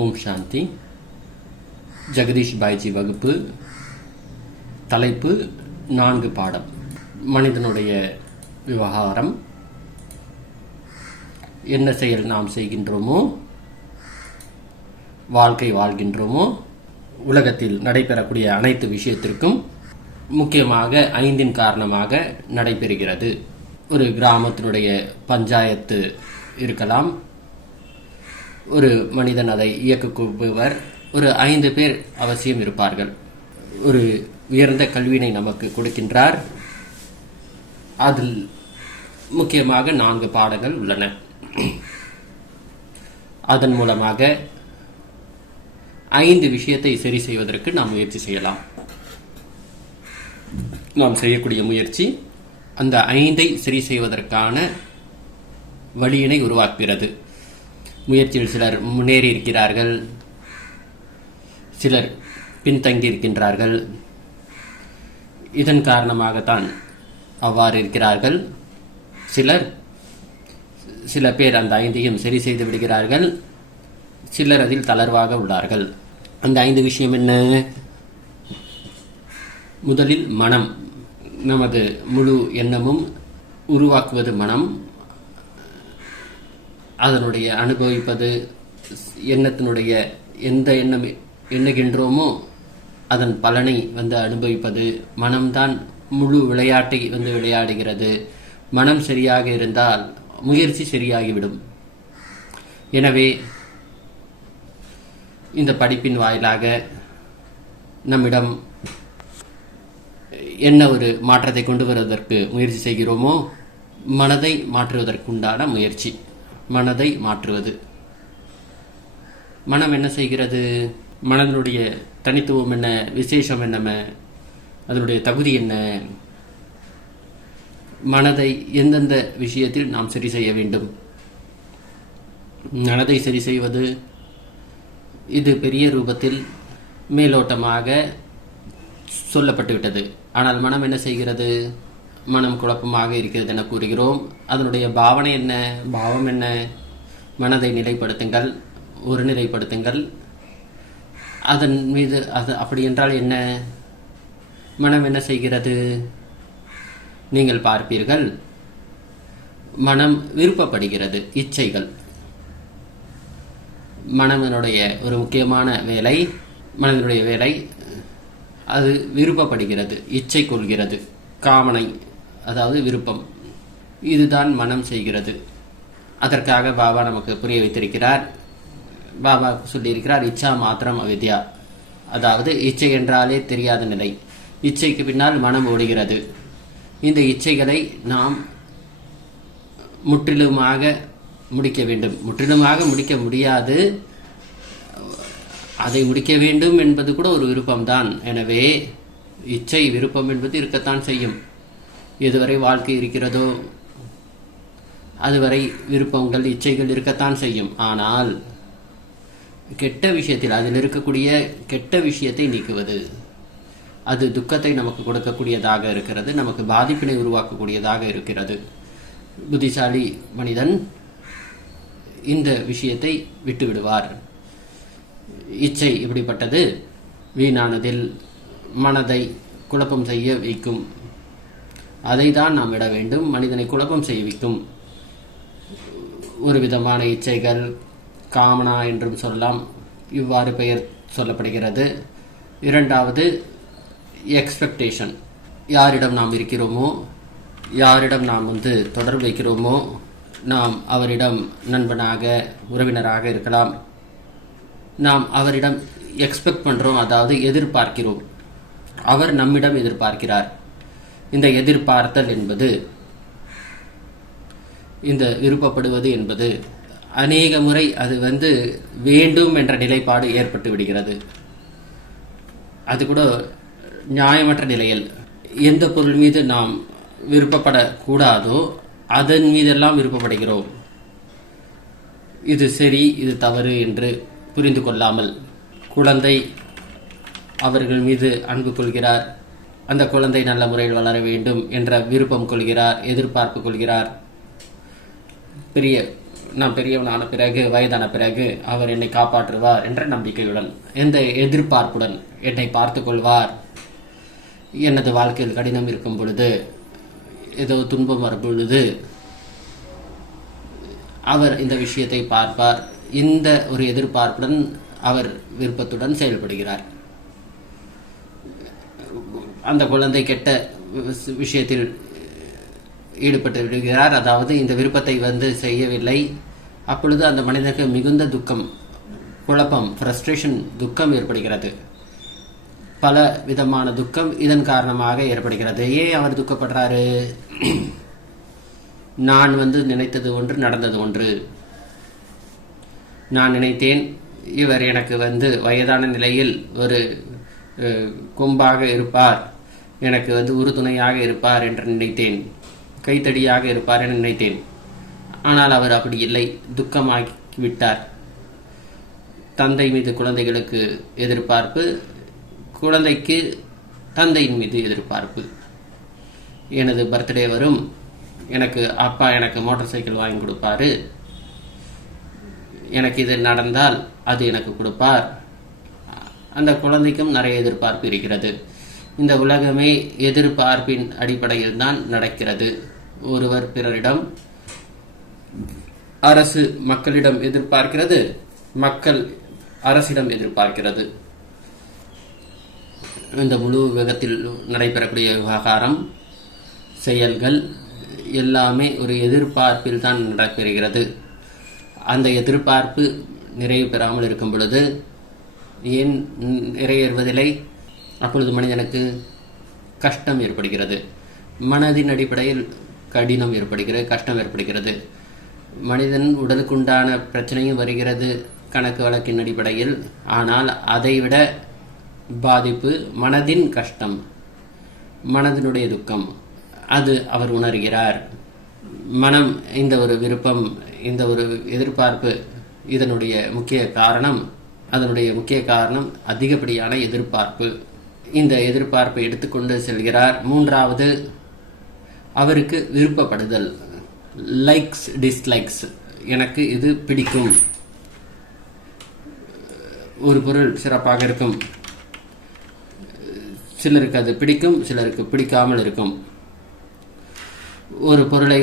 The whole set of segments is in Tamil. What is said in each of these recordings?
ஓம் சாந்தி. ஜெகதீஷ் பாய்ஜி வகுப்பு. தலைப்பு 4 பாடம். மனிதனுடைய விவகாரம். என்ன செயல் நாம் செய்கின்றோமோ, வாழ்க்கை வாழ்கின்றோமோ, உலகத்தில் நடைபெறக்கூடிய அனைத்து விஷயத்திற்கும் முக்கியமாக 5 காரணமாக நடைபெறுகிறது. ஒரு கிராமத்தினுடைய பஞ்சாயத்து இருக்கலாம். ஒரு மனிதன் அதை இயக்குபவர். ஒரு 5 பேர் அவசியம் இருப்பார்கள். ஒரு உயர்ந்த கல்வியினை நமக்கு கொடுக்கின்றார். அதில் முக்கியமாக 4 பாடங்கள் உள்ளன. அதன் மூலமாக 5 விஷயத்தை சரி செய்வதற்கு நாம் முயற்சி செய்யலாம். நாம் செய்யக்கூடிய முயற்சி அந்த 5ஐ சரி செய்வதற்கான வழியினை உருவாக்குகிறது. முயற்சியில் சிலர் முன்னேறி இருக்கிறார்கள், சிலர் பின்தங்கி இருக்கின்றார்கள். இதன் காரணமாகத்தான் அவ்வாறு இருக்கிறார்கள். சில பேர் அந்த 5ஐயும் சரி செய்து விடுகிறார்கள், சிலர் அதில் தளர்வாக உள்ளார்கள். அந்த 5 விஷயம் என்ன? முதலில் மனம். நமது முழு எண்ணமும் உருவாக்குவது மனம். அதனுடைய அனுபவிப்பது, எண்ணத்தினுடைய எந்த எண்ணம் எண்ணுகின்றோமோ அதன் பலனை அனுபவிப்பது மனம்தான். முழு விளையாட்டை விளையாடுகிறது. மனம் சரியாக இருந்தால் முயற்சி சரியாகிவிடும். எனவே இந்த படிப்பின் வாயிலாக நம்மிடம் என்ன ஒரு மாற்றத்தை கொண்டு வருவதற்கு முயற்சி செய்கிறோமோ, மனதை மாற்றுவதற்குண்டான முயற்சி. மனதை மாற்றுவது. மனம் என்ன செய்கிறது? மனதினுடைய தனித்துவம் என்ன, விசேஷம் என்ன, அதனுடைய தகுதி என்ன? மனதை எந்தெந்த விஷயத்தில் நாம் சரி செய்ய வேண்டும்? மனதை சரி செய்வது இது பெரிய ரூபத்தில் மேலோட்டமாக சொல்லப்பட்டுவிட்டது. ஆனால் மனம் என்ன செய்கிறது? மனம் குழப்பமாக இருக்கிறது என கூறுகிறோம். அதனுடைய பாவனை என்ன, பாவம் என்ன? மனதை நிலைப்படுத்துங்கள், ஒரு நிலைப்படுத்துங்கள். அதன் மீது அப்படி என்றால் என்ன? மனம் என்ன செய்கிறது? நீங்கள் பார்ப்பீர்கள், மனம் விருப்பப்படுகிறது. இச்சைகள் மனதினுடைய ஒரு முக்கியமான வேலை. மனதினுடைய வேலை அது விருப்பப்படுகிறது, இச்சை கொள்கிறது. காமனை, அதாவது விருப்பம், இதுதான் மனம் செய்கிறது. அதற்காக பாபா நமக்கு புரிய வைத்திருக்கிறார். பாபா சொல்லியிருக்கிறார், இச்சா மாத்திரம் அவித்யா. அதாவது இச்சை என்றாலே தெரியாத நிலை. இச்சைக்கு பின்னால் மனம் ஓடுகிறது. இந்த இச்சைகளை நாம் முற்றிலுமாக முடிக்க வேண்டும். முற்றிலுமாக முடிக்க முடியாது, அதை முடிக்க வேண்டும் என்பது கூட ஒரு விருப்பம்தான். எனவே இச்சை விருப்பம் என்பது இருக்கத்தான் செய்யும். எதுவரை வாழ்க்கை இருக்கிறதோ அதுவரை விருப்பங்கள், இச்சைகள் இருக்கத்தான் செய்யும். ஆனால் கெட்ட விஷயத்தில், அதில் இருக்கக்கூடிய கெட்ட விஷயத்தை நீக்குவது, அது துக்கத்தை நமக்கு கொடுக்கக்கூடியதாக இருக்கிறது, நமக்கு பாதிப்பினை உருவாக்கக்கூடியதாக இருக்கிறது. புத்திசாலி மனிதன் இந்த விஷயத்தை விட்டு விடுவார். இச்சை இப்படிப்பட்டது, வீணானதில் மனதை குழப்பம் செய்ய வைக்கும். அதை தான் நாம் விட வேண்டும். மனிதனை குழப்பம் செய்விக்கும் ஒரு விதமான இச்சைகள், காமனா என்றும் சொல்லலாம், இவ்வாறு பெயர் சொல்லப்படுகிறது. இரண்டாவது எக்ஸ்பெக்டேஷன். யாரிடம் நாம் இருக்கிறோமோ, யாரிடம் நாம் தொடர்பு வைக்கிறோமோ, நாம் அவரிடம் நண்பனாக, உறவினராக இருக்கலாம், நாம் அவரிடம் எக்ஸ்பெக்ட் பண்ணுறோம், அதாவது எதிர்பார்க்கிறோம். அவர் நம்மிடம் எதிர்பார்க்கிறார். இந்த எதிர்பார்த்தல் என்பது, இந்த விருப்பப்படுவது என்பது அநேக முறை அது வேண்டும் என்ற நிலைப்பாடு ஏற்பட்டு விடுகிறது. அது கூட நியாயமற்ற நிலையில். எந்த பொருள் மீது நாம் விருப்பப்படக்கூடாதோ அதன் மீதெல்லாம் விருப்பப்படுகிறோம். இது சரி, இது தவறு என்று புரிந்து கொள்ளாமல். குழந்தை அவர்கள் மீது அன்பு கொள்கிறார். அந்த குழந்தை நல்ல முறையில் வளர வேண்டும் என்ற விருப்பம் கொள்கிறார், எதிர்பார்ப்பு கொள்கிறார். பெரிய நான் பெரியவனான பிறகு, வயதான பிறகு அவர் என்னை காப்பாற்றுவார் என்ற நம்பிக்கையுடன், எந்த எதிர்பார்ப்புடன் என்னை பார்த்து கொள்வார். எனது வாழ்க்கையில் கடினம் இருக்கும் பொழுது, ஏதோ துன்பம் வரும் பொழுது அவர் இந்த விஷயத்தை பார்ப்பார். இந்த ஒரு எதிர்பார்ப்புடன் அவர் விருப்பத்துடன் செயல்படுகிறார். அந்த குழந்தை கெட்ட விஷயத்தில் ஈடுபட்டு விடுகிறார், அதாவது இந்த விருப்பத்தை செய்யவில்லை. அப்பொழுது அந்த மனிதனுக்கு மிகுந்த துக்கம், குழப்பம், ஃப்ரஸ்ட்ரேஷன், துக்கம் ஏற்படுகிறது. பல விதமான துக்கம் இதன் காரணமாக ஏற்படுகிறது. ஏன் அவர் துக்கப்படுறாரு? நான் நினைத்தது ஒன்று, நடந்தது ஒன்று. நான் நினைத்தேன் இவர் எனக்கு வயதான நிலையில் ஒரு கொம்பாக இருப்பார், எனக்கு உறுதுணையாக இருப்பார் என்று நினைத்தேன், கைத்தடியாக இருப்பார் என நினைத்தேன். ஆனால் அவர் அப்படி இல்லை, துக்கமாகி விட்டார். தந்தை மீது குழந்தைகளுக்கு எதிர்பார்ப்பு, குழந்தைக்கு தந்தையின் மீது எதிர்பார்ப்பு. எனது பர்த்டே வரும், எனக்கு அப்பா எனக்கு மோட்டார் சைக்கிள் வாங்கி கொடுப்பாரு, எனக்கு இது நடந்தால் அது எனக்கு கொடுப்பார். அந்த குழந்தைக்கும் நிறைய எதிர்பார்ப்பு இருக்கிறது. இந்த உலகமே எதிர்பார்ப்பின் அடிப்படையில் தான் நடக்கிறது. ஒருவர் பிறரிடம், அரசு மக்களிடம் எதிர்பார்க்கிறது, மக்கள் அரசிடம் எதிர்பார்க்கிறது. இந்த முழு உலகத்தில் நடைபெறக்கூடிய விவகாரம், செயல்கள் எல்லாமே ஒரு எதிர்பார்ப்பில் தான் நடைபெறுகிறது. அந்த எதிர்பார்ப்பு நிறைவு பெறாமல் இருக்கும் பொழுது ஏன் நிறைவேறுவதில்லை? அப்பொழுது மனிதனுக்கு கஷ்டம் ஏற்படுகிறது. மனதின் அடிப்படையில் கடினம் ஏற்படுகிறது, கஷ்டம் ஏற்படுகிறது. மனிதன் உடலுக்குண்டான பிரச்சனையும் வருகிறது கணக்கு வழக்கின் அடிப்படையில். ஆனால் அதைவிட பாதிப்பு மனதின் கஷ்டம், மனதினுடைய துக்கம், அது அவர் உணர்கிறார். மனம் இந்த ஒரு விருப்பம், இந்த ஒரு எதிர்பார்ப்பு, அதனுடைய முக்கிய காரணம் அதிகப்படியான எதிர்பார்ப்பு. இந்த எதிர்பார்ப்பை எடுத்துக்கொண்டு செல்கிறார். மூன்றாவது, அவருக்கு விருப்பப்படுதல், லைக்ஸ் டிஸ்லைக்ஸ். எனக்கு இது பிடிக்கும், ஒரு பொருள் சிறப்பாக இருக்கும், சிலருக்கு அது பிடிக்கும், சிலருக்கு பிடிக்காமல் இருக்கும். ஒரு பொருளை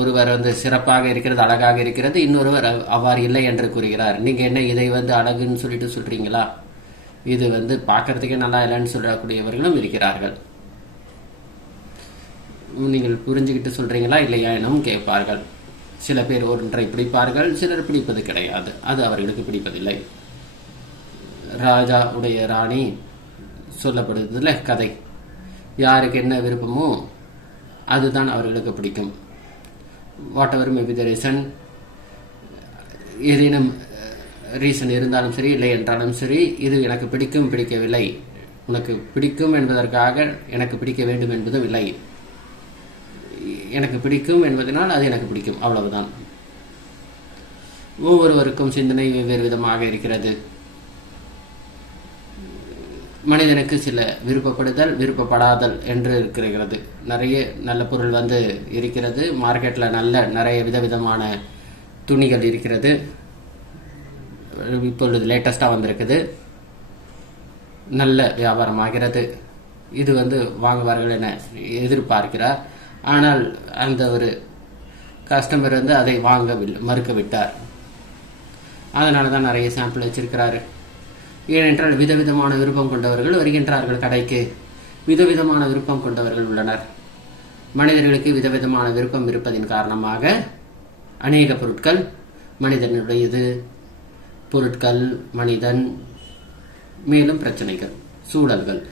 ஒருவர் சிறப்பாக இருக்கிறது, அழகாக இருக்கிறது, இன்னொருவர் அவ்வாறு இல்லை என்று கூறுகிறார். நீங்கள் என்ன இதை அழகுன்னு சொல்லிட்டு சொல்கிறீங்களா? இது பார்க்கறதுக்கே நல்லா இல்லைன்னு சொல்லக்கூடியவர்களும் இருக்கிறார்கள். நீங்கள் புரிஞ்சுக்கிட்டு சொல்கிறீங்களா இல்லையா எனவும் கேட்பார்கள். சில பேர் ஒன்றை பிடிப்பார்கள், சிலர் பிடிப்பது கிடையாது, அது அவர்களுக்கு பிடிப்பதில்லை. ராஜா உடைய ராணி சொல்லப்படுவதில்ல கதை, யாருக்கு என்ன விருப்பமோ அதுதான் அவர்களுக்கு பிடிக்கும். What ever may be the reason, ஏதேனும் ரீசன் இருந்தாலும் சரி, இல்லை என்றாலும் சரி, இது எனக்கு பிடிக்கும், பிடிக்கவில்லை. உனக்கு பிடிக்கும் என்பதற்காக எனக்கு பிடிக்க வேண்டும் என்பதும் இல்லை. எனக்கு பிடிக்கும் என்பதனால் அது எனக்கு பிடிக்கும், அவ்வளவுதான். ஒவ்வொருவருக்கும் சிந்தனை வெவ்வேறு விதமாக இருக்கிறது. மனிதனுக்கு சில விருப்பப்படுதல், விருப்பப்படாதல் என்று இருக்கிறது. நிறைய நல்ல பொருள் இருக்கிறது மார்க்கெட்டில், நிறைய விதவிதமான துணிகள் இருக்கிறது. இப்பொழுது லேட்டஸ்டாக வந்திருக்குது, நல்ல வியாபாரம் ஆகிறது. இது வாங்குவார்கள் என எதிர்பார்க்கிறார். ஆனால் அந்த ஒரு கஸ்டமர் அதை மறுக்கவிட்டார். அதனால தான் நிறைய சாம்பிள் வச்சிருக்கிறாரு. ஏனென்றால் விதவிதமான விருப்பம் கொண்டவர்கள் வருகின்றார்கள் கடைக்கு. விதவிதமான விருப்பம் கொண்டவர்கள் உள்ளனர். மனிதர்களுக்கு விதவிதமான விருப்பம் இருப்பதின் காரணமாக அநேக பொருட்கள், மனிதனுடையது, பொருட்கள், மனிதன், மேலும் பிரச்சனைகள், சூழல்கள்,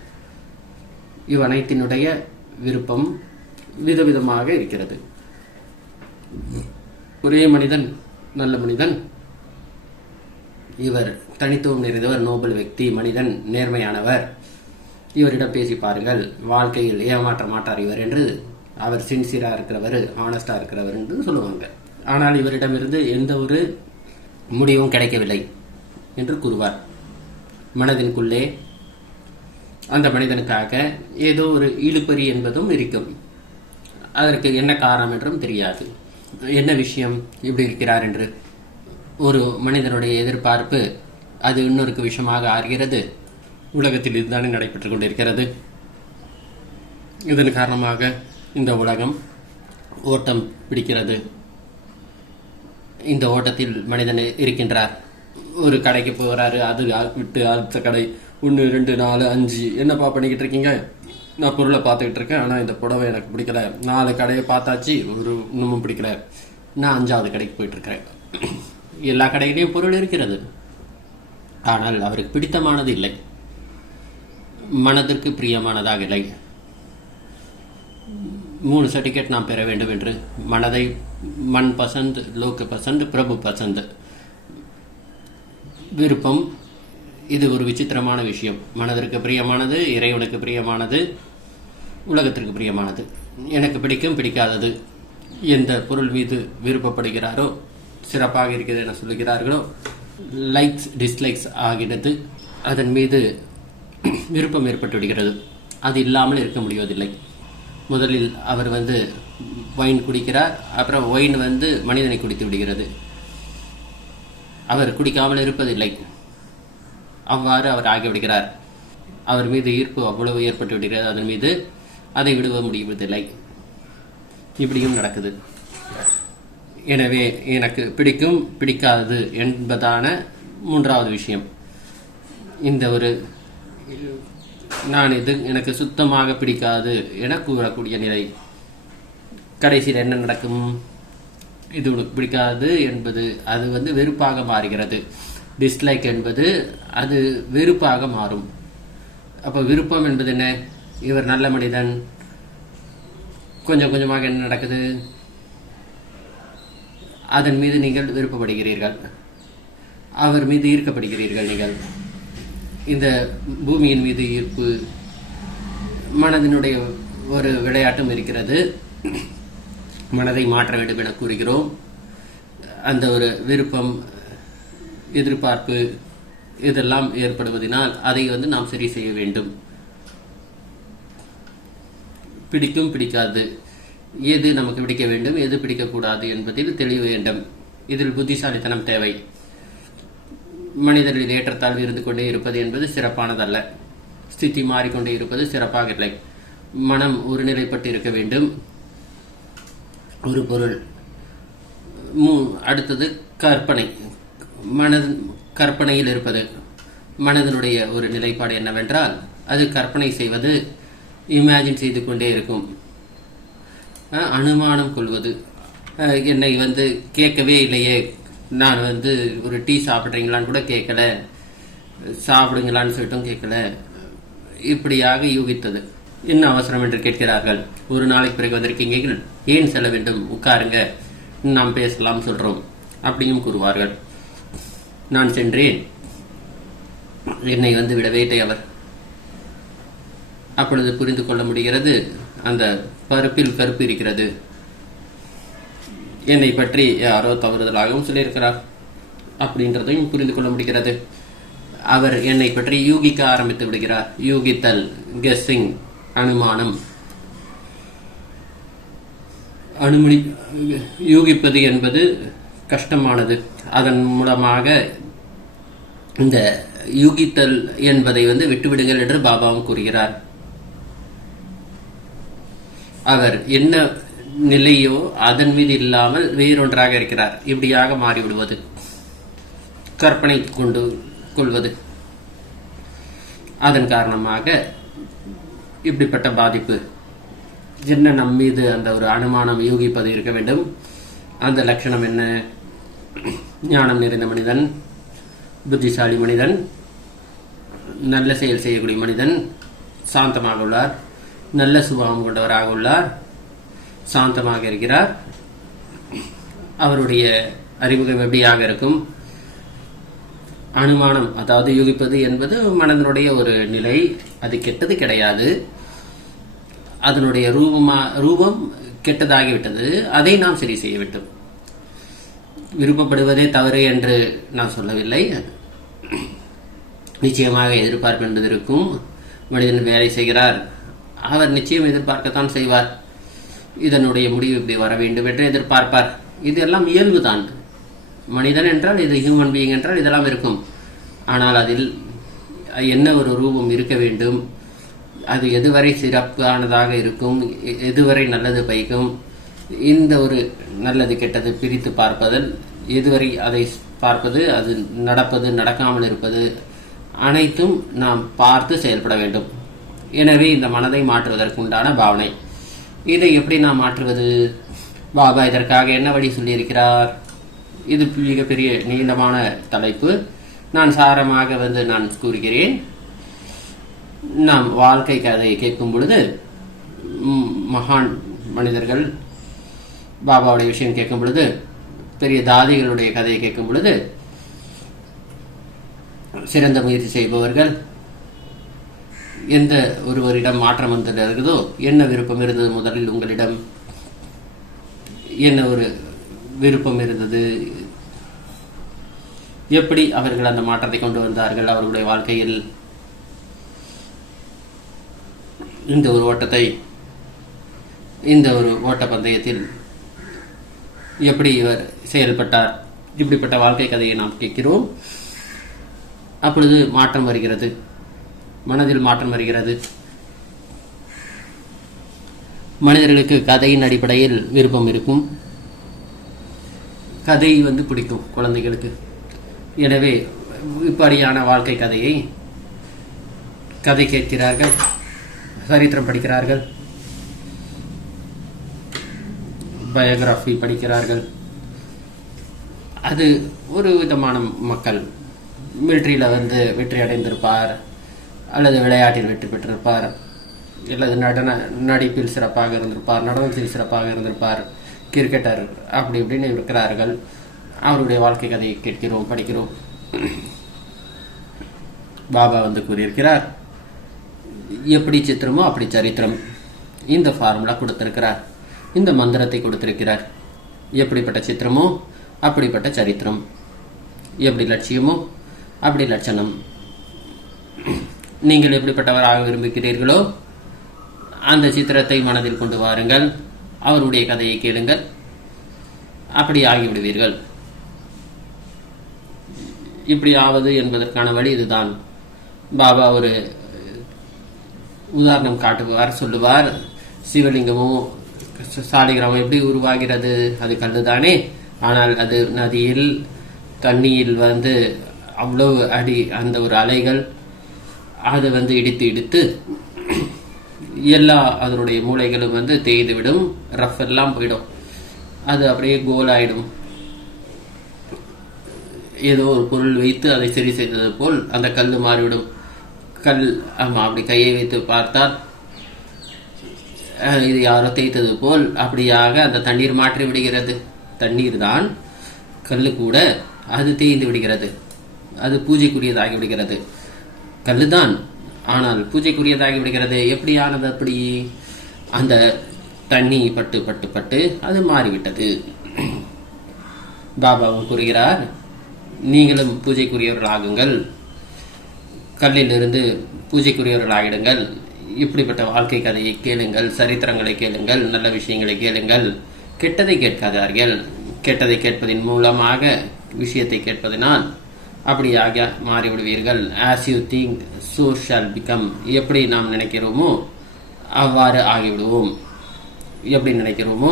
இவ்வனைத்தினுடைய விருப்பம் விதவிதமாக இருக்கிறது. ஒரே மனிதன், நல்ல மனிதன், இவர் தனித்துவம் நிறைந்தவர், நோபல் వ్యక్తి, மனிதன், நேர்மையானவர், இவரிடம் பேசி பாருங்கள், வாழ்க்கையில் ஏமாற்ற மாட்டார் இவர் என்று, அவர் சின்சியரா இருக்கிறவர், ஆனஸ்டா இருக்கிறவர் என்று சொல்லுவாங்க. ஆனால் இவரிடமிருந்து எந்த ஒரு முடிவும் கிடைக்கவில்லை என்று கூறுவார். மனதிற்குள்ளே அந்த மனிதனுக்காக ஏதோ ஒரு இழுபறி என்பதும் இருக்கும். அதற்கு என்ன காரணம் என்றும் தெரியாது. என்ன விஷயம் இப்படி இருக்கிறார் என்று ஒரு மனிதனுடைய எதிர்பார்ப்பு அது இன்னொருக்கு விஷயமாக ஆகிறது. உலகத்தில் இதுதானே நடைபெற்றுக் கொண்டிருக்கிறது. இதன் காரணமாக இந்த உலகம் ஓட்டம் பிடிக்கிறது. இந்த ஓட்டத்தில் மனிதன் இருக்கின்றார். ஒரு கடைக்கு போகிறாரு, அது விட்டு அடுத்த கடை 1 2 4 5 என்னப்பா பண்ணிக்கிட்டு இருக்கீங்க? நான் பொருளை பார்த்துக்கிட்டு இருக்கேன், ஆனால் இந்த புடவை எனக்கு பிடிக்கல. 4 கடையை பார்த்தாச்சு, ஒரு இன்னமும் பிடிக்கல. நான் 5வது கடைக்கு போயிட்டு இருக்கிறேன். எல்லா கடையிலையும் பொருள் இருக்கிறது, ஆனால் அவருக்கு பிடித்தமானது இல்லை, மனதிற்கு பிரியமானதாக இல்லை. 3 சர்டிஃபிகேட் நாம் பெற வேண்டும் என்று மனதை மண் பசந்த், லோக பசந்த், பிரபு பசந்த், விருப்பம். இது ஒரு விசித்திரமான விஷயம். மனதிற்கு பிரியமானது, இறைவனுக்கு பிரியமானது, உலகத்திற்கு பிரியமானது. எனக்கு பிடிக்கும் பிடிக்காதது. எந்த பொருள் மீது விருப்பப்படுகிறாரோ, சிறப்பாக இருக்கிறது என சொல்லுகிறார்களோ, லைக்ஸ் டிஸ்லைக்ஸ் ஆகிறது, அதன் மீது விருப்பம் ஏற்பட்டு விடுகிறது. அது இல்லாமல் இருக்க முடிவதில்லை. முதலில் அவர் வைன் குடிக்கிறார், அப்புறம் ஒயின் மனிதனை குடித்து விடுகிறது. அவர் குடிக்காமல் இருப்பதில்லை. அவ்வாறு அவர் ஆகிவிடுகிறார். அவர் மீது ஈர்ப்பு அவ்வளவு ஏற்பட்டு விடுகிறது, அதன் மீது அதை விடுவ முடிவதில்லை. இப்படியும் நடக்குது. எனவே எனக்கு பிடிக்கும் பிடிக்காதது என்பதான 3வது விஷயம். இந்த ஒரு நான் இது எனக்கு சுத்தமாக பிடிக்காது என கூறக்கூடிய நிலை. கடைசியில் என்ன நடக்கும்? இது உனக்கு பிடிக்காது என்பது அது வெறுப்பாக மாறுகிறது. டிஸ்லைக் என்பது அது வெறுப்பாக மாறும். அப்போ விருப்பம் என்பது என்ன? இவர் நல்ல மனிதன். கொஞ்சம் கொஞ்சமாக என்ன நடக்குது? அதன் மீது நீங்கள் விருப்பப்படுகிறீர்கள், அவர் மீது ஈர்க்கப்படுகிறீர்கள். நீங்கள் இந்த பூமியின் மீது ஈர்ப்பு, மனதினுடைய ஒரு விளையாட்டும் இருக்கிறது. மனதை மாற்ற வேண்டும் என கூறுகிறோம். அந்த ஒரு விருப்பம், எதிர்பார்ப்பு இதெல்லாம் ஏற்படுவதனால் அதை நாம் சரி செய்ய வேண்டும். பிடிக்கும் பிடிக்காது, எது நமக்கு பிடிக்க வேண்டும், எது பிடிக்கக்கூடாது என்பதில் தெளிவு வேண்டும். இதில் புத்திசாலித்தனம் தேவை. மனிதர்களில் ஏற்றத்தாழ்வு இருந்து கொண்டே இருப்பது என்பது சிறப்பானதல்ல. ஸ்திதி மாறிக்கொண்டே இருப்பது சிறப்பாக இல்லை. மனம் ஒருநிலைப்பட்டு இருக்க வேண்டும். ஒரு பொருள். அடுத்தது கற்பனை. கற்பனையில் இருப்பது. மனதனுடைய ஒரு நிலைப்பாடு என்னவென்றால், அது கற்பனை செய்வது, இமேஜின் செய்து கொண்டே இருக்கும். அனுமானம் கொள்வது. என்னை கேட்கவே இல்லையே, நான் ஒரு டீ சாப்பிட்றீங்களான்னு கூட கேட்கல, சாப்பிடுங்களான்னு சொல்லிட்டும் கேட்கல, இப்படியாக யூகித்தது. என்ன அவசரம் என்று கேட்கிறார்கள். ஒரு நாளைக்கு பிறகு வந்திருக்கீங்க, ஏன் செல்ல வேண்டும், உட்காருங்க, நாம் பேசலாம் சொல்றோம் அப்படியும் கூறுவார்கள். நான் சென்றேன், என்னை விடவேட்டை அவர். அப்பொழுது புரிந்து கொள்ள முடிகிறது, அந்த பருப்பில் கருப்பு இருக்கிறது. என்னை பற்றி யாரோ தவறுதலாகவும் சொல்லியிருக்கிறார் அப்படின்றதையும் புரிந்து கொள்ள முடிகிறது. அவர் என்னை பற்றி யூகிக்க ஆரம்பித்து விடுகிறார். யூகித்தல், கெஸ்ஸிங், அனுமானம். யூகிப்பது என்பது கஷ்டமானது. அதன் மூலமாக இந்த யூகித்தல் என்பதை விட்டுவிடுங்கள் என்று பாபாவும் கூறுகிறார். அவர் என்ன நிலையோ அதன் மீது இல்லாமல் வேறொன்றாக இருக்கிறார். இப்படியாக மாறிவிடுவது, கற்பனை கொண்டு கொள்வது. அதன் காரணமாக இப்படிப்பட்ட பாதிப்பு. என்ன நம் மீது அந்த ஒரு அனுமானம், யூகிப்பது இருக்க வேண்டும். அந்த லட்சணம் என்ன? ஞானம் நிறைந்த மனிதன், புத்திசாலி மனிதன், நல்ல செயல் செய்யக்கூடிய மனிதன், சாந்தமாக உள்ளார், நல்ல சுபாவம் கொண்டவராக உள்ளார், சாந்தமாக இருக்கிறார். அவருடைய அறிமுகம் எப்படியாக இருக்கும்? அனுமானம், அதாவது யூகிப்பது என்பது மனதனுடைய ஒரு நிலை. அது கெட்டது கிடையாது. அதனுடைய ரூபம் கெட்டதாகிவிட்டது. அதை நாம் சரி செய்ய வேண்டும். விருப்பப்படுவதே தவறு என்று நான் சொல்லவில்லை. நிச்சயமாக எதிர்பார்ப்பு என்பது இருக்கும். மனிதன் வேலை செய்கிறார், அவர் நிச்சயம் எதிர்பார்க்கத்தான் செய்வார். இதனுடைய முடிவு இப்படி வர வேண்டும் என்று எதிர்பார்ப்பார். இது எல்லாம் இயல்புதான். மனிதன் என்றால் இது ஹியூமன் பீயிங் என்றால் இதெல்லாம் இருக்கும். ஆனால் அதில் என்ன ஒரு ரூபம் இருக்க வேண்டும், அது எதுவரை சிறப்பானதாக இருக்கும், எதுவரை நல்லது பைக்கும், இந்த ஒரு நல்லது கெட்டது பிரித்து பார்ப்பதில் எதுவரை அதை பார்ப்பது, அது நடப்பது நடக்காமல் இருப்பது அனைத்தும் நாம் பார்த்து செயல்பட வேண்டும். எனவே இந்த மனதை மாற்றுவதற்குண்டான பாவனை. இதை எப்படி நாம் மாற்றுவது? பாபா இதற்காக என்ன வழி சொல்லியிருக்கிறார்? இது மிகப்பெரிய நீளமான தலைப்பு. நான் சாரமாக நான் கூறுகிறேன். நாம் வாழ்க்கை கதையை கேட்கும் பொழுது, மகான் மனிதர்கள் பாபாவுடைய விஷயம் கேட்கும் பொழுது, பெரிய தாதிகளுடைய கதையை கேட்கும் பொழுது, சிறந்த முயற்சி செய்பவர்கள், எந்த ஒருவரிடம் மாற்றம் வந்து இருக்குதோ, என்ன விருப்பம் இருந்தது முதலில் உங்களிடம், என்ன ஒரு விருப்பம் இருந்தது, எப்படி அவர்கள் அந்த மாற்றத்தை கொண்டு வந்தார்கள் அவர்களுடைய வாழ்க்கையில், இந்த ஒரு ஓட்டத்தை, இந்த ஒரு ஓட்ட பந்தயத்தில் எப்படி இவர் செயல்பட்டார், இப்படிப்பட்ட வாழ்க்கை கதையை நாம் கேட்கிறோம். அப்பொழுது மாற்றம் வருகிறது, மனதில் மாற்றம் வருகிறது. மனிதர்களுக்கு கதையின் அடிப்படையில் விருப்பம் இருக்கும், கதை பிடிக்கும் குழந்தைகளுக்கு. எனவே இப்படியான வாழ்க்கை கதையை கதை கேட்கிறார்கள், சரித்திரம் படிக்கிறார்கள், பயோகிராஃபி படிக்கிறார்கள். அது ஒரு விதமான மக்கள் மிலிட்ரியில் வெற்றி அடைந்திருப்பார், அல்லது விளையாட்டில் வெற்றி பெற்றிருப்பார், அல்லது நடிப்பில் சிறப்பாக இருந்திருப்பார், நடனத்தில் சிறப்பாக இருந்திருப்பார், கிரிக்கெட்டர், அப்படி இப்படின்னு இருக்கிறார்கள். அவருடைய வாழ்க்கை கதையை கேட்கிறோம், படிக்கிறோம். பாபா கூறியிருக்கிறார், எப்படி சித்திரமோ அப்படி சரித்திரம். இந்த ஃபார்முலா கொடுத்திருக்கிறார், இந்த மந்திரத்தை கொடுத்திருக்கிறார். எப்படிப்பட்ட சித்திரமோ அப்படிப்பட்ட சரித்திரம், எப்படி லட்சியமோ அப்படி லட்சணம். நீங்கள் எப்படிப்பட்டவராக விரும்புகிறீர்களோ அந்த சித்திரத்தை மனதில் கொண்டு வாருங்கள், அவருடைய கதையை கேளுங்கள், அப்படி ஆகிவிடுவீர்கள். இப்படி ஆவது என்பதற்கான வழி இதுதான். பாபா ஒரு உதாரணம் காட்டுவார், சொல்லுவார். சிவலிங்கமோ சாலிகிராமம் எப்படி உருவாகிறது? அது கல்லுதானே, ஆனால் அது நதியில் தண்ணியில் அவ்வளவு அடி, அந்த ஒரு அலைகள் அது இடித்து இடித்து எல்லா அதனுடைய மூளைகளும் தேய்து விடும், ரஃப் எல்லாம் போயிடும், அது அப்படியே கோல் ஆயிடும். ஏதோ ஒரு பொருள் வைத்து அதை சரி செய்தது போல் அந்த கல் மாறிவிடும். கல், ஆமா, அப்படி கையை வைத்து பார்த்தால் இது யாரோ தேய்த்தது போல் அப்படியாக அந்த தண்ணீர் மாற்றி விடுகிறது. தண்ணீர் தான், கல்லு கூட அது தேய்ந்து விடுகிறது, அது பூஜைக்குரியதாகி விடுகிறது. கல்லுதான், ஆனால் பூஜைக்குரியதாகி விடுகிறது. எப்படியானது? அப்படி அந்த தண்ணி பட்டு பட்டு பட்டு அது மாறிவிட்டது. பாபாவும் கூறுகிறார், நீங்களும் பூஜைக்குரியவர்கள் ஆகுங்கள், கல்லிலிருந்து பூஜைக்குரியவர்கள் ஆகிடுங்கள். இப்படிப்பட்ட வாழ்க்கை கதையை கேளுங்கள், சரித்திரங்களை கேளுங்கள், நல்ல விஷயங்களை கேளுங்கள், கெட்டதை கேட்காதார்கள். கெட்டதை கேட்பதின் மூலமாக விஷயத்தை கேட்பதனால் அப்படியாக மாறிவிடுவீர்கள். As you think so shall become. எப்படி நாம் நினைக்கிறோமோ அவ்வாறு ஆகிவிடுவோம், எப்படி நினைக்கிறோமோ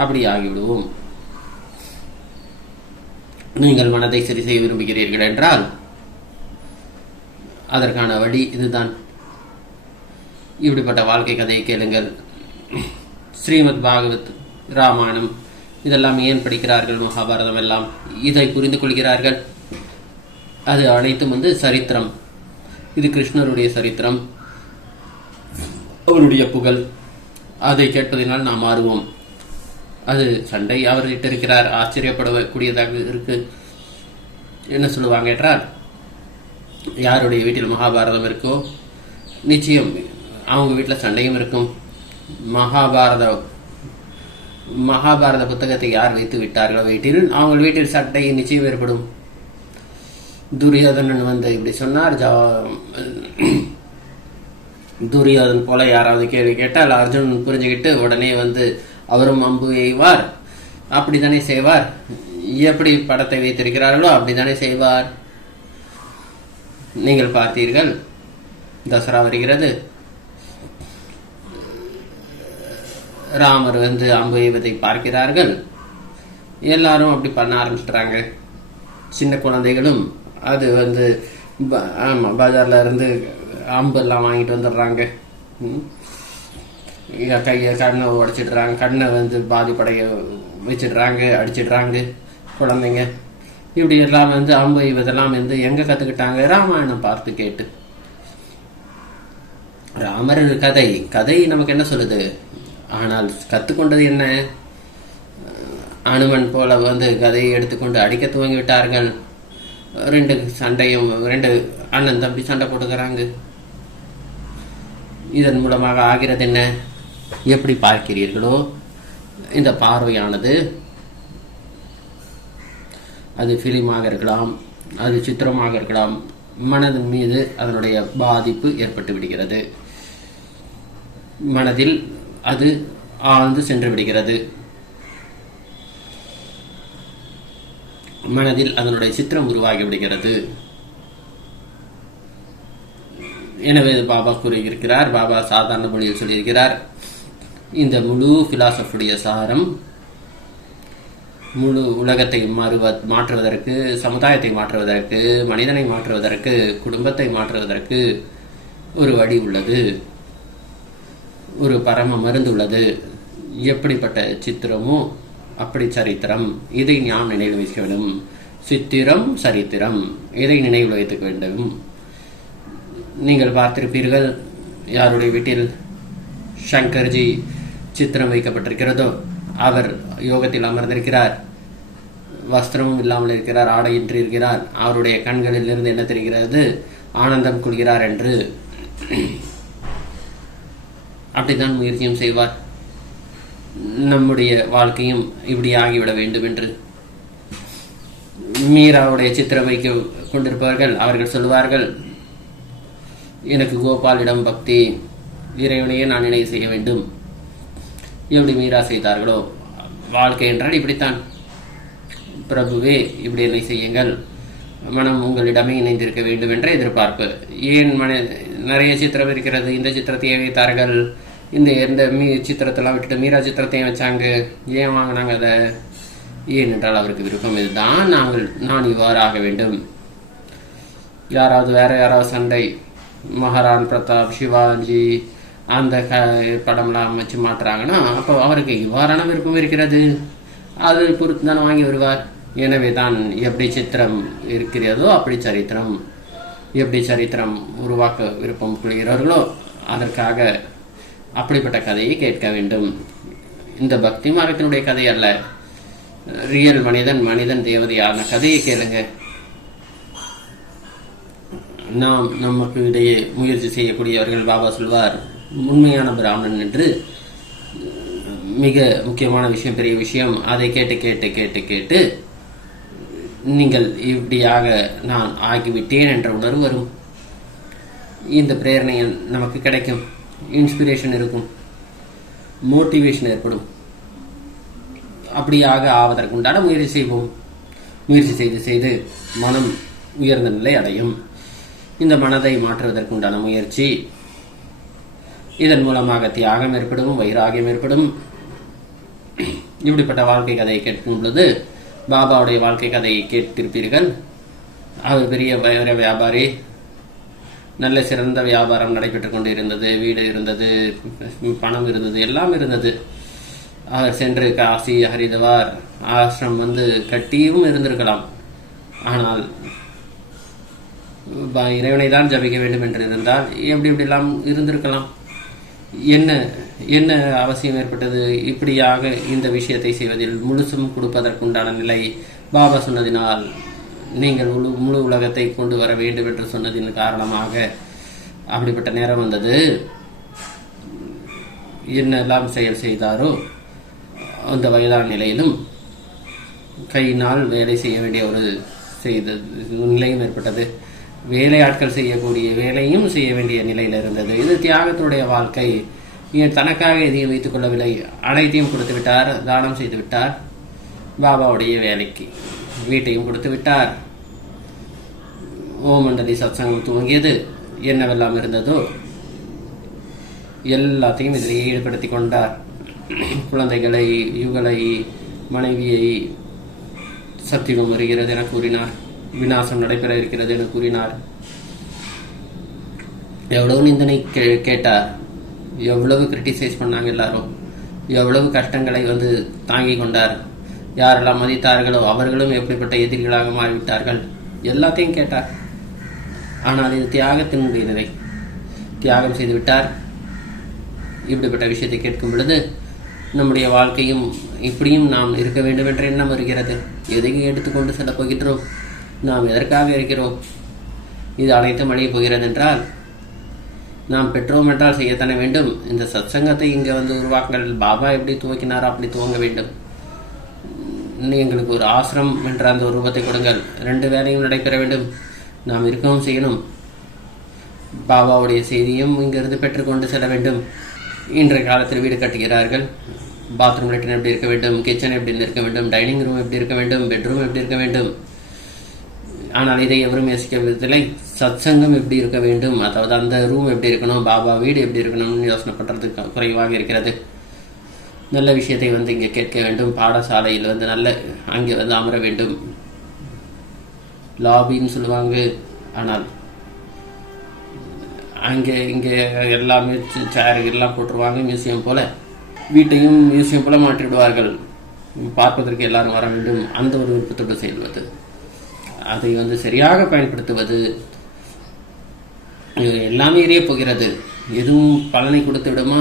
அப்படி ஆகிவிடுவோம். நீங்கள் மனதை சரி செய்ய விரும்புகிறீர்கள் என்றால் அதற்கான வழி இதுதான். இப்படிப்பட்ட வாழ்க்கை கதையை கேளுங்கள். ஸ்ரீமத் பாகவத், ராமாயணம் இதெல்லாம் ஏன் படிக்கிறார்கள்? மகாபாரதம் எல்லாம் இதை புரிந்து கொள்கிறார்கள். அது அனைத்தும் சரித்திரம். இது கிருஷ்ணருடைய சரித்திரம், அவருடைய புகழ். அதை கேட்பதனால் நாம் மாறுவோம். அது சண்டை அவர் இருக்கிறார், ஆச்சரியப்படக்கூடியதாக இருக்கு. என்ன சொல்லுவாங்க என்றால், யாருடைய வீட்டில் மகாபாரதம் இருக்கோ நிச்சயம் அவங்க வீட்டில் சண்டையும் இருக்கும். மகாபாரத புத்தகத்தை யார் வைத்து விட்டார்களோ வீட்டில், அவங்க வீட்டில் சண்டை நிச்சயம் ஏற்படும். துரியோதனன் இப்படி சொன்னார், துரியோதன் போல யாராவது கேள்வி கேட்டால் அர்ஜுனன் புரிஞ்சுக்கிட்டு உடனே அவரும் அம்பு எய்வார், அப்படித்தானே செய்வார். எப்படி படத்தை வைத்திருக்கிறார்களோ அப்படித்தானே செய்வார். நீங்கள் பார்த்தீர்கள், தசரா வருகிறது, ராமர் அம்பு எய்வதை பார்க்கிறார்கள், எல்லாரும் அப்படி பண்ண ஆரம்பிச்சிட்டாங்க. சின்ன குழந்தைகளும் அது ஆமாம் பஜார்ல இருந்து அம்பெல்லாம் வாங்கிட்டு வந்துடுறாங்க. கையை கண்ணை உடைச்சிடுறாங்க, கண்ணை பாதிப்படைய வச்சிடுறாங்க, அடிச்சிடுறாங்க குழந்தைங்க. இப்படி எல்லாம் அம்பு இதெல்லாம் எங்க கத்துக்கிட்டாங்க? ராமாயணம் பார்த்து கேட்டு. ராமர் கதை நமக்கு என்ன சொல்லுது? ஆனால் கத்துக்கொண்டது என்ன? அனுமன் போல கதையை எடுத்துக்கொண்டு அடிக்க துவங்கி விட்டார்கள். ரெண்டு அண்ணன் தம்பி சண்டை போட்டுக்கிறாங்க. இதன் மூலமாக ஆகிறது என்ன? எப்படி பார்க்கிறீர்களோ இந்த பார்வையானது, அது பிலிமாக இருக்கலாம், அது சித்திரமாக இருக்கலாம், மனதின் மீது அதனுடைய பாதிப்பு ஏற்பட்டு விடுகிறது. மனதில் அது ஆழ்ந்து சென்று விடுகிறது. மனதில் அதனுடைய சித்திரம் உருவாகி விடுகிறது. எனவே பாபா கூறியிருக்கிறார், பாபா சாதாரண மொழியில் சொல்லியிருக்கிறார், இந்த முழு பிலாசபியுடைய சாரம் முழு உலகத்தை மாற்றுவதற்கு, சமுதாயத்தை மாற்றுவதற்கு, மனிதனை மாற்றுவதற்கு, குடும்பத்தை மாற்றுவதற்கு ஒரு வழி உள்ளது, ஒரு பரம மருந்து உள்ளது. எப்படிப்பட்ட சித்திரமோ அப்படி சரித்திரம். இதை நாம் நினைவில் வைக்க வேண்டும். சித்திரம் சரித்திரம், இதை நினைவில் வைத்துக்க வேண்டும். நீங்கள் பார்த்திருப்பீர்கள், யாருடைய வீட்டில் சங்கர்ஜி சித்திரம் வைக்கப்பட்டிருக்கிறதோ அவர் யோகத்தில் அமர்ந்திருக்கிறார், வஸ்திரமும் இல்லாமல் இருக்கிறார், ஆடையின்றி இருக்கிறார். அவருடைய கண்களில் இருந்து என்ன தெரிகிறது? ஆனந்தம் கொள்கிறார் என்று. அப்படித்தான் முயற்சியும் செய்வார். நம்முடைய வாழ்க்கையும் இப்படி ஆகிவிட வேண்டும் என்று. மீராவுடைய சித்திரம் வைக்க கொண்டிருப்பவர்கள் அவர்கள் சொல்லுவார்கள், எனக்கு கோபாலிடம் பக்தி, இறைவனையே நான் நினைவு செய்ய வேண்டும். எப்படி மீரா செய்தார்களோ, வாழ்க்கை என்றால் இப்படித்தான். பிரபுவே இப்படி என்னை செய்யுங்கள், மனம் உங்களிடமே இணைந்திருக்க வேண்டும் என்ற எதிர்பார்ப்பு. ஏன் நிறைய சித்திரம் இருக்கிறது, இந்த சித்திரத்தையே வைத்தார்கள், எந்த சித்திரத்தெல்லாம் விட்டுட்டு மீரா சித்திரத்தையும் வச்சாங்க, ஏன் வாங்கினாங்க அதை? ஏனென்றால் அவருக்கு விருப்பம் இதுதான், நான் இவ்வாறு ஆக வேண்டும். வேற யாராவது சண்டை, மகாராண் பிரதாப், சிவாஜி அந்த படம்லாம் வச்சு மாட்டுறாங்கன்னா அப்போ அவருக்கு இவ்வாறான விருப்பம் இருக்கிறது, அது பொறுத்து தானே வாங்கி வருவார். எனவே தான் எப்படி சித்திரம் இருக்கிறதோ அப்படி சரித்திரம், எப்படி சரித்திரம் உருவாக்க விருப்பம் கொள்கிறார்களோ அதற்காக அப்படிப்பட்ட கதையை கேட்க வேண்டும். இந்த பக்தி மார்க்கத்தினுடைய கதை அல்ல, ரியல் மனிதன் தேவதையான கதையை கேளுங்க. நாம் நமக்கு இடையே முயற்சி செய்யக்கூடியவர்கள், பாபா சொல்வார், உண்மையான பிராமணன் என்று. மிக முக்கியமான விஷயம், பெரிய விஷயம். அதை கேட்டு கேட்டு கேட்டு கேட்டு நீங்கள் இப்படியாக நான் ஆகிவிட்டேன் என்ற உணர்வு வரும். இந்த பிரேரணையில் நமக்கு கிடைக்கும், இன்ஸ்பிரேஷன் இருக்கும், மோட்டிவேஷன் ஏற்படும். அப்படியாக ஆவதற்குண்டான முயற்சி செய்வோம். முயற்சி செய்து செய்து மனம் உயர்ந்த நிலை அடையும். இந்த மனதை மாற்றுவதற்குண்டான முயற்சி, இதன் மூலமாக தியாகம் ஏற்படும், வைராகியம் ஏற்படும். இப்படிப்பட்ட வாழ்க்கை கதையை கேட்கும் பொழுது, பாபாவுடைய வாழ்க்கை கதையை கேட்டிருப்பீர்கள். அவர் பெரிய வியாபாரி, நல்ல சிறந்த வியாபாரம் நடைபெற்று கொண்டு இருந்தது, வீடு இருந்தது, பணம் இருந்தது, எல்லாம் இருந்தது. அவர் சென்று காசி, ஹரித்வார் ஆசிரம் கட்டியும் இருந்திருக்கலாம். ஆனால் இறைவனை தான் ஜபிக்க வேண்டும் என்று இருந்தால் எப்படிலாம் இருந்திருக்கலாம். என்ன அவசியம் ஏற்பட்டது? இப்படியாக இந்த விஷயத்தை செய்வதில் முழுசும் கொடுப்பதற்குண்டான நிலை பாபா சொன்னதினால், நீங்கள் முழு உலகத்தை கொண்டு வர வேண்டும் என்று சொன்னதின் காரணமாக அப்படிப்பட்ட நேரம் வந்தது. என்னெல்லாம் செயல் செய்தாரோ அந்த வயதான நிலையிலும் கையினால் வேலை செய்ய வேண்டிய ஒரு நிலையும் ஏற்பட்டது. வேலையாட்கள் செய்யக்கூடிய வேலையும் செய்ய வேண்டிய நிலையில் இருந்தது. இது தியாகத்தினுடைய வாழ்க்கை. தனக்காக எதையும் வைத்துக் கொள்ளவில்லை, அனைத்தையும் கொடுத்து விட்டார், தானம் செய்து விட்டார். பாபாவுடைய வேலைக்கு வீட்டையும் கொடுத்து விட்டார். ஓமண்டலி சத்சங்கம் துவங்கியது. என்னவெல்லாம் இருந்ததோ எல்லாத்தையும் இதில் ஈடுபடுத்தி கொண்டார். குழந்தைகளை, யுகலை, மனைவியை, சத்தியம் வருகிறது என கூறினார். விநாசம் நடைபெற இருக்கிறது என கூறினார். எவ்வளவு நிந்தனை கேட்டார், எவ்வளவு கிரிட்டிசைஸ் பண்ணாங்க எல்லாரும், எவ்வளவு கஷ்டங்களை தாங்கி கொண்டார். யாரெல்லாம் மதித்தார்களோ அவர்களும் எப்படிப்பட்ட எதிரிகளாக மாறிவிட்டார்கள், எல்லாத்தையும் கேட்டார். ஆனால் இது தியாகத்தினுடைய நிலை. தியாகம் செய்து விட்டார். இப்படிப்பட்ட விஷயத்தை கேட்கும் பொழுது நம்முடைய வாழ்க்கையும் இப்படியும் நாம் இருக்க வேண்டும் என்ற எண்ணம் வருகிறது. எதையும் எடுத்துக்கொண்டு செல்ல போகின்றோம், நாம் எதற்காக இருக்கிறோம், இது அனைத்தும் அழிய போகிறது என்றால் நாம் பெற்றோம் என்றால் செய்யத்தானே வேண்டும். இந்த சத்சங்கத்தை இங்கே உருவாக்குங்கள். பாபா எப்படி துவக்கினாரோ அப்படி துவங்க வேண்டும். எங்களுக்கு ஒரு ஆசிரம் என்ற அந்த ஒரு ரூபத்தை கொடுங்கள். 2 வேலையும் நடைபெற வேண்டும். நாம் இருக்கவும் செய்யணும். பாபாவுடைய செய்தியும் இங்கிருந்து பெற்றுக்கொண்டு செல்ல வேண்டும். இன்றைய காலத்தில் வீடு கட்டுகிறார்கள். பாத்ரூம் லெட்டின் எப்படி இருக்க வேண்டும், கிச்சன் எப்படி இருக்க வேண்டும், டைனிங் ரூம் எப்படி இருக்க வேண்டும், பெட்ரூம் எப்படி இருக்க வேண்டும். ஆனால் இதை எவரும் யோசிக்கவில்லை. சத்சங்கம் எப்படி இருக்க வேண்டும், அதாவது அந்த ரூம் எப்படி இருக்கணும், பாபா வீடு எப்படி இருக்கணும்னு யோசனை பண்ணுறது குறைவாக இருக்கிறது. நல்ல விஷயத்தை இங்கே கேட்க வேண்டும். பாடசாலையில் நல்ல அங்கே அமர வேண்டும். லாபின்னு சொல்லுவாங்க. ஆனால் அங்கே இங்கே எல்லாமே சேர் எல்லாம் போட்டுருவாங்க. மியூசியம் போல, வீட்டையும் மியூசியம் போல மாற்றிவிடுவார்கள். பார்ப்பதற்கு எல்லாரும் வர வேண்டும். அந்த ஒரு விருப்பத்தோடு செல்வது, அதை சரியாக பயன்படுத்துவது, எல்லாமே எரிய போகிறது. எதுவும் பலனை கொடுத்து விடுமா?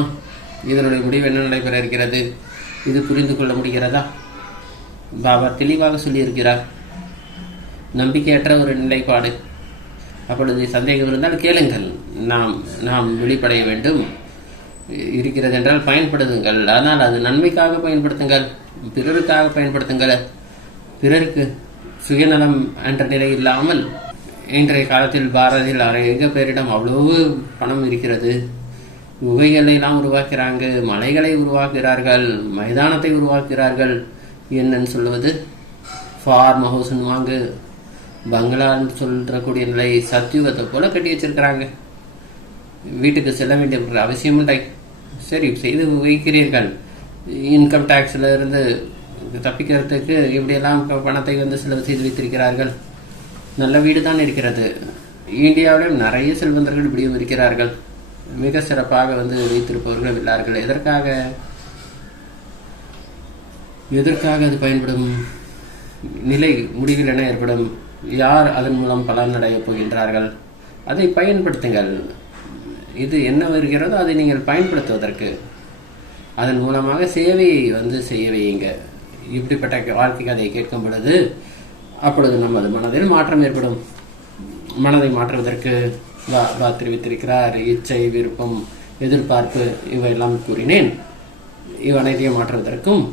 இதனுடைய முடிவு என்ன நடைபெற இருக்கிறது? இது புரிந்து கொள்ள முடிகிறதா? பாபா தெளிவாக சொல்லியிருக்கிறார். நம்பிக்கையற்ற ஒரு நிலைப்பாடு. அப்பொழுது சந்தேகம் இருந்தால் கேளுங்கள். நாம் வெளிப்படைய வேண்டும். இருக்கிறது என்றால் பயன்படுத்துங்கள். ஆனால் அது நன்மைக்காக பயன்படுத்துங்கள், பிறருக்காக பயன்படுத்துங்கள். பிறருக்கு சுயநலம் என்ற நிலை இல்லாமல். இன்றைய காலத்தில் பாரதியில் அநேக பேரிடம் அவ்வளவு பணம் இருக்கிறது. குகைகளை எல்லாம் உருவாக்குறாங்க, மலைகளை உருவாக்குகிறார்கள், மைதானத்தை உருவாக்குகிறார்கள். என்னன்னு சொல்லுவது? ஃபார்ம் ஹவுஸ்ன்னு வாங்க, பங்களான்னு சொல்றக்கூடிய நிலை சத்தியுகத்தை போல கட்டி வச்சிருக்கிறாங்க. வீட்டுக்கு செல்ல வேண்டிய அவசியம் இல்லை. சரி, செய்து வைக்கிறீர்கள். இன்கம் டேக்ஸ்ல இருந்து தப்பிக்கிறதுக்கு இப்படியெல்லாம் பணத்தை செலவு செய்து வைத்திருக்கிறார்கள். நல்ல வீடு தான் இருக்கிறது. இந்தியாவிலும் நிறைய செல்வந்தர்கள் இப்படியும் இருக்கிறார்கள். மிக சிறப்பாக வைத்திருப்பவர்கள் உள்ளார்கள். எதற்காக அது பயன்படும்? நிலை முடிவில் என்ன ஏற்படும்? யார் அதன் மூலம் பலன் அடைய போகின்றார்கள்? அதை பயன்படுத்துங்கள். இது என்ன வருகிறதோ அதை நீங்கள் பயன்படுத்துவதற்கு, அதன் மூலமாக சேவையை செய்ய வையுங்க. இப்படிப்பட்ட வாழ்க்கை கதையை கேட்கும் பொழுது அப்பொழுது நமது மனதில் மாற்றம் ஏற்படும். மனதை மாற்றுவதற்கு பாபா தெரிவித்திருக்கிறார். இச்சை, விருப்பம், எதிர்பார்ப்பு இவையெல்லாம் கூறினேன். இவனைத்தையும் மாற்றுவதற்கும்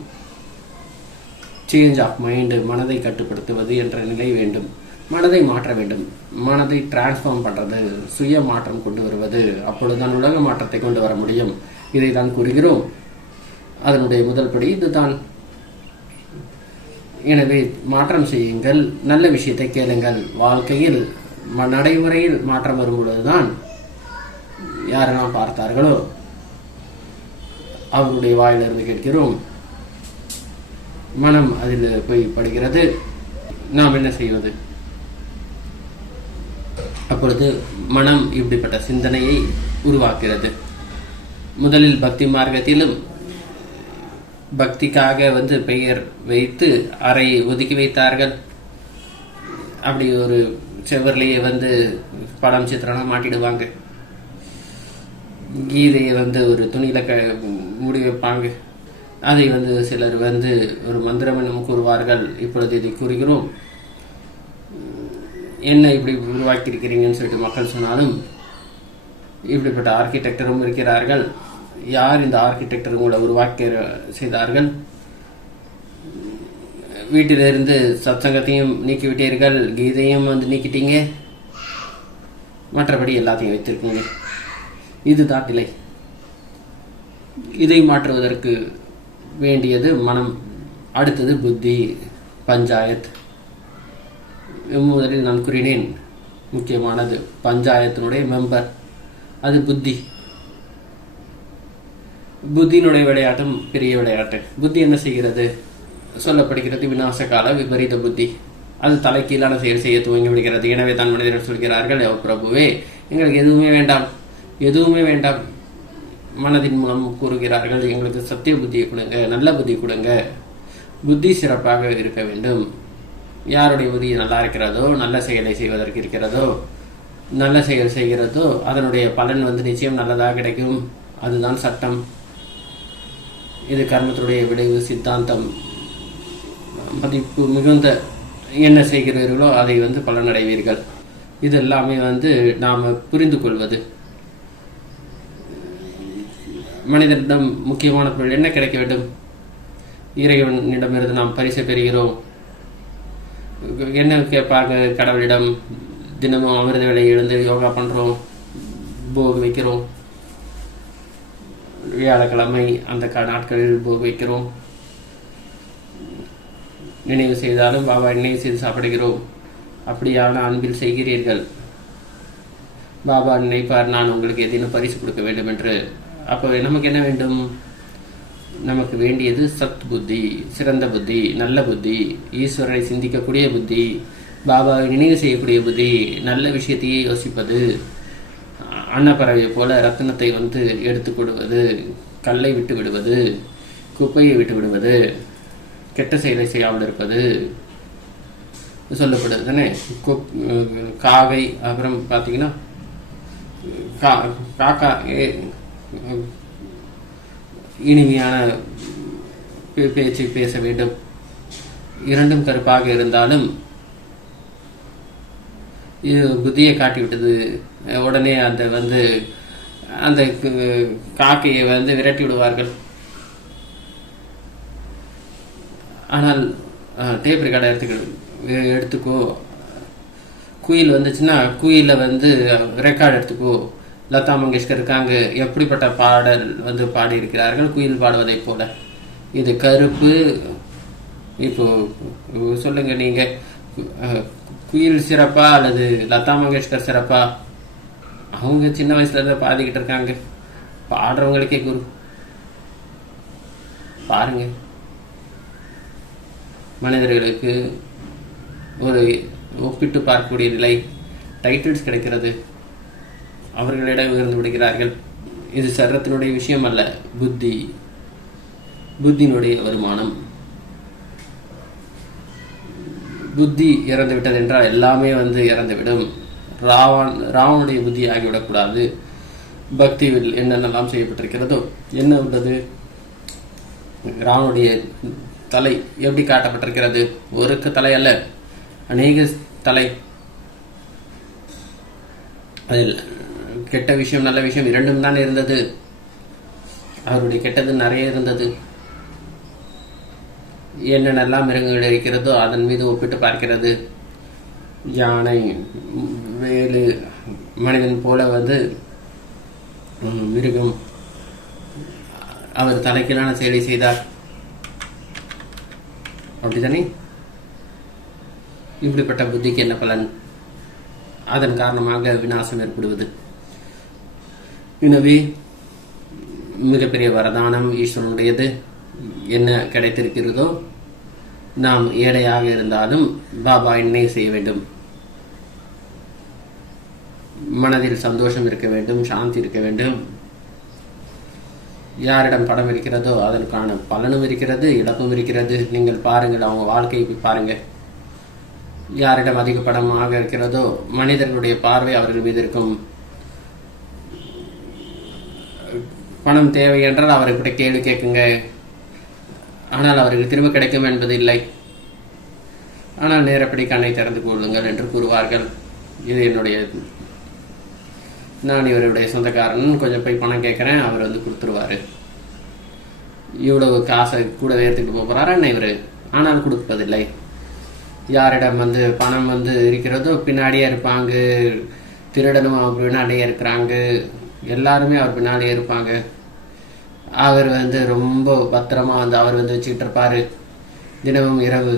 சேஞ்ச் ஆஃப் மைண்டு, மனதை கட்டுப்படுத்துவது என்ற நிலை வேண்டும். மனதை மாற்ற வேண்டும். மனதை டிரான்ஸ்ஃபார்ம் பண்றது, சுய மாற்றம் கொண்டு வருவது. அப்பொழுதுதான் உலக மாற்றத்தை கொண்டு வர முடியும். இதை தான் கூறுகிறோம். அதனுடைய முதல் படி இதுதான். எனவே மாற்றம் செய்யுங்கள், நல்ல விஷயத்தை கேளுங்கள். வாழ்க்கையில் நடைமுறையில் மாற்றம் வரும் பொழுதுதான் யாரெல்லாம் பார்த்தார்களோ அவருடைய வாயிலிருந்து கேட்கிறோம். மனம் அதில் போய் படுகிறது. நாம் என்ன செய்வது? அப்பொழுது மனம் இப்படிப்பட்ட சிந்தனையை உருவாக்குகிறது. முதலில் பக்தி மார்க்கத்திலும் பக்திக்காக பெயர் வைத்து அறையை ஒதுக்கி வைத்தார்கள். அப்படி ஒரு செவர்லேயே படம் சித்திரம் மாட்டிடுவாங்க. கீதையை ஒரு துணியில மூடி வைப்பாங்க. அதை சிலர் ஒரு மந்திரம் என்னும் கூறுவார்கள். இப்பொழுது இதை கூறுகிறோம். என்ன இப்படி உருவாக்கி இருக்கிறீங்கன்னு சொல்லிட்டு மக்கள் சொன்னாலும் இப்படிப்பட்ட ஆர்கிடெக்டரும் இருக்கிறார்கள். யார் இந்த ஆர்கிடெக்டர் உங்களை உருவாக்கி செய்தார்கள்? வீட்டிலிருந்து சத்சங்கத்தையும் நீக்கிவிட்டீர்கள், கீதையும் நீக்கிட்டீங்க, மற்றபடி எல்லாத்தையும் வைத்திருக்கீங்க. இதுதான் நிலை. இதை மாற்றுவதற்கு வேண்டியது மனம் அடுத்தது புத்தி, பஞ்சாயத். முதலில் நான் கூறினேன், முக்கியமானது பஞ்சாயத்தினுடைய மெம்பர் அது புத்தி. புத்தியினுடைய விளையாட்டும் பெரிய விளையாட்டு. புத்தி என்ன செய்கிறது? சொல்லப்படுகிறது விநாசகால விபரீத புத்தி. அது தலைக்கீழான செயல் செய்ய துவங்கி விடுகிறது. எனவே தான் மனிதர்கள் சொல்கிறார்கள், பிரபுவே எங்களுக்கு எதுவுமே வேண்டாம், எதுவுமே வேண்டாம். மனதின் மூலம் கூறுகிறார்கள், எங்களுக்கு சத்திய புத்தியை கொடுங்க, நல்ல புத்தி கொடுங்க, புத்தி சிறப்பாக இருக்க வேண்டும். யாருடைய புத்தி நல்லா இருக்கிறதோ, நல்ல செயலை செய்வதற்கு இருக்கிறதோ, நல்ல செயல் செய்கிறதோ அதனுடைய பலன் நிச்சயம் நல்லதாக கிடைக்கும். அதுதான் சட்டம். இது கர்மத்தினுடைய விளைவு சித்தாந்தம். மதிப்பு மிகுந்த என்ன செய்கிறீர்களோ அதை பலனடைவீர்கள். இது எல்லாமே நாம் புரிந்து கொள்வது. மனிதனிடம் முக்கியமான பொருள் என்ன கிடைக்க வேண்டும்? இறைவனிடமிருந்து நாம் பரிசை பெறுகிறோம். என்ன கேட்பாங்க கடவுளிடம்? தினமும் அமிர்த வேலை எழுந்து யோகா பண்ணுறோம், போக வைக்கிறோம். வியாழக்கிழமை அந்த நாட்களில் போக வைக்கிறோம். நினைவு செய்தாலும் பாபா நினைவு செய்து சாப்பிடுகிறோம். அப்படியான அன்பில் செய்கிறீர்கள். பாபா நினைப்பார், நான் உங்களுக்கு எதினும் பரிசு கொடுக்க வேண்டும் என்று. அப்போ நமக்கு என்ன வேண்டும்? நமக்கு வேண்டியது சத் புத்தி, சிறந்த புத்தி, நல்ல புத்தி, ஈஸ்வரனை சிந்திக்கக்கூடிய புத்தி, பாபாவை நினைவு செய்யக்கூடிய புத்தி, நல்ல விஷயத்தையே யோசிப்பது, அன்னப்பறவை போல ரத்தினத்தை எடுத்துக் கொடுவது, கல்லை விட்டு விடுவது, குப்பையை விட்டு விடுவது, கெட்ட செயலை செய்யாமல் இருப்பது சொல்லப்படுது தானே. காகை, அப்புறம் பார்த்தீங்கன்னா காக்கா இனிமையான பேச்சு பேச வேண்டும். இரண்டும் கருப்பாக இருந்தாலும் இது புத்தியை காட்டிவிட்டது. உடனே அந்த அந்த காக்கையை விரட்டி விடுவார்கள். ஆனால் டேப் ரெக்கார்டை எடுத்துக்கோ, குயில் வந்துச்சுன்னா குயில ரெக்கார்டு எடுத்துக்கோ. லதா மங்கேஷ்கர் இருக்காங்க, எப்படிப்பட்ட பாடல் பாடி இருக்கிறார்கள் குயில் பாடுவதை போல. இது கருப்பு. இப்போ சொல்லுங்க, நீங்க குயில் சிறப்பா அல்லது லதா மங்கேஷ்கர் சிறப்பா? அவங்க சின்ன வயசுல இருந்து பாடிக்கிட்டு இருக்காங்க, பாடுறவங்களுக்கே குரு. பாருங்க, மனிதர்களுக்கு ஒரு ஒப்பிட்டு பார்க்கக்கூடிய நிலை, டைட்டில்ஸ் கிடைக்கிறது, அவர்களிடம் உயர்ந்து விடுகிறார்கள். இது சரத்தினுடைய விஷயம் அல்ல, புத்தி, புத்தியினுடைய வருமானம். புத்தி இறந்து விட்டது என்றால் எல்லாமே இறந்துவிடும். ராவனுடைய புத்தி ஆகிவிடக்கூடாது. பக்தியில் என்னென்னலாம் செய்யப்பட்டிருக்கிறதோ என்ன உள்ளது? ராவனுடைய தலை எப்படி காட்டப்பட்டிருக்கிறது? ஒரு தலை அல்ல, அநேக தலை. அதில் கெட்ட விஷயம் நல்ல விஷயம் இரண்டும் தான் இருந்தது. அவருடைய கெட்டது நிறைய இருந்தது. என்னென்னலாம் மிருகங்கள் இருக்கிறதோ அதன் மீது ஒப்பிட்டு பார்க்கிறது. யானை, வேலு, மனிதன் போல மிருகம். அவர் தலைக்கீழான செயலை செய்தார், அப்படித்தானே? இப்படிப்பட்ட புத்திக்கு என்ன பலன்? அதன் காரணமாக விநாசம் ஏற்படுவது. எனவே மிகப்பெரிய வரதானம் ஈஸ்வரனுடையது. என்ன கிடைத்திருக்கிறதோ, நாம் ஏழையாக இருந்தாலும் பாபா நினைவு செய்ய வேண்டும். மனதில் சந்தோஷம் இருக்க வேண்டும், சாந்தி இருக்க வேண்டும். யாரிடம் படம் இருக்கிறதோ அதற்கான பலனும் இருக்கிறது, இழப்பும் இருக்கிறது. நீங்கள் பாருங்கள், அவங்க வாழ்க்கையை பாருங்க. யாரிடம் அதிக படமாக இருக்கிறதோ மனிதர்களுடைய பார்வை அவர்கள் மீது இருக்கும். பணம் தேவை என்றால் அவர்கிட்ட கேள்வி கேட்குங்க, ஆனால் அவர்கள் திரும்ப கிடைக்கும் என்பது இல்லை. ஆனால் நேரப்படி கண்ணை திறந்து கொள்ளுங்கள் என்று கூறுவார்கள். இது என்னுடைய, நான் இவருடைய சொந்தக்காரன், கொஞ்சம் போய் பணம் கேட்குறேன், அவர் கொடுத்துருவாரு. இவ்வளவு காசை கூட ஏற்றுக்கிட்டு போகிறாரா என்ன இவர்? ஆனால் கொடுப்பதில்லை. யாரிடம் பணம் இருக்கிறதோ பின்னாடியே இருப்பாங்க. திருடனும் அவர் பின்னாடியே இருக்கிறாங்க. எல்லாருமே அவர் பின்னாடியே இருப்பாங்க. அவர் ரொம்ப பத்திரமா அவர் வச்சுக்கிட்டு இருப்பாரு. தினமும் இரவு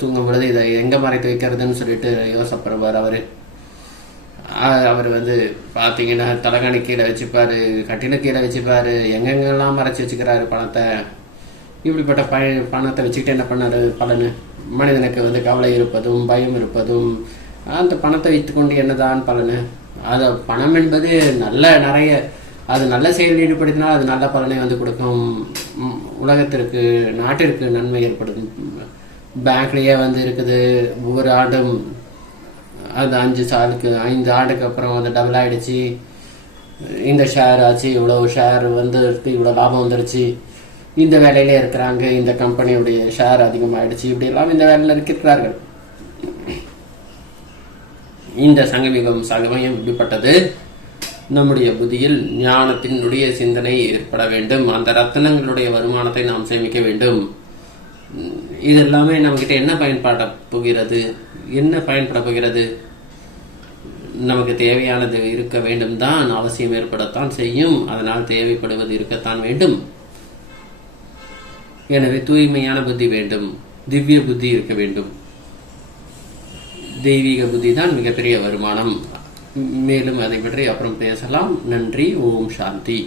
தூங்கும் பொழுது இதை எங்கே மறைத்து வைக்கிறதுன்னு சொல்லிட்டு யோசப்படுவார் அவர் வந்து பார்த்தீங்கன்னா தலைகாணி கீழே வச்சுப்பாரு, கட்டில கீழே வச்சுப்பாரு, எங்கெங்கெல்லாம் மறைச்சி வச்சுக்கிறாரு பணத்தை. இப்படிப்பட்ட பணத்தை வச்சுக்கிட்டு என்ன பண்ணாரு பலனு? மனிதனுக்கு வந்து கவலை இருப்பதும் பயம் இருப்பதும், அந்த பணத்தை வைத்துக்கொண்டு என்னதான் பலனு? அது பணம் என்பது நிறைய அது நல்ல செயலில் ஈடுபடுத்தினால் அது நல்ல பலனை வந்து கொடுக்கும். உலகத்திற்கு நாட்டிற்கு நன்மை ஏற்படும். பேங்க்லேயே வந்து இருக்குது, ஒவ்வொரு ஆண்டும் அது 5 ஆண்டுக்கு அப்புறம் வந்து டபுள் ஆகிடுச்சு, இந்த ஷேர் ஆச்சு, இவ்வளோ ஷேர் வந்து இவ்வளோ லாபம் வந்துருச்சு, இந்த வேலையிலே இருக்கிறாங்க, இந்த கம்பெனியுடைய ஷேர் அதிகமாகிடுச்சு, இப்படியெல்லாம் இந்த வேலையில் இருக்கிறார்கள். இந்த சங்கமிகம் சமயம் இப்படிப்பட்டது. நம்முடைய புத்தியில் ஞானத்தினுடைய சிந்தனை ஏற்பட வேண்டும். அந்த ரத்தினங்களுடைய வருமானத்தை நாம் சேமிக்க வேண்டும். இது எல்லாமே நம்மகிட்ட என்ன பயன்பட போகிறது? நமக்கு தேவையானது இருக்க வேண்டும் தான், அவசியம் ஏற்படத்தான் செய்யும். அதனால் தேவைப்படுவது இருக்கத்தான் வேண்டும். எனவே தூய்மையான புத்தி வேண்டும், திவ்ய புத்தி இருக்க வேண்டும். தெய்வீக புத்தி தான் மிகப்பெரிய வருமானம். மேலும் அதை பற்றி அப்புறம் பேசலாம். நன்றி. ஓம் சாந்தி.